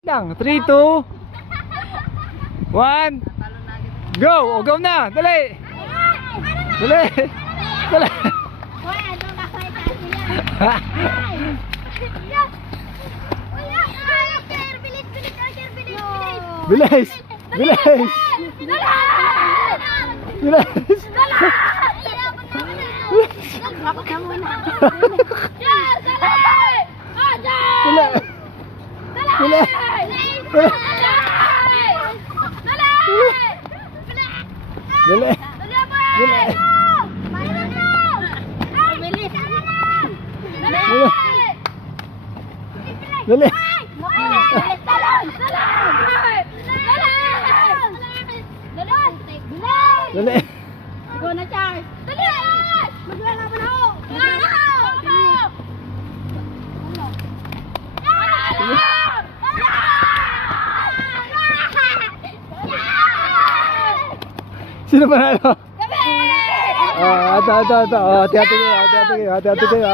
Lang, 3, 2, 1, go! O, go na! Dali! Dali! Dali! Bilis! Bilis! Bilis! Dali! Dali! Dali! Dali! Dali! Go na, Charles! Dali! Maglalaban ako! Sino panalo? Kami! Ito. Hati-hati kayo.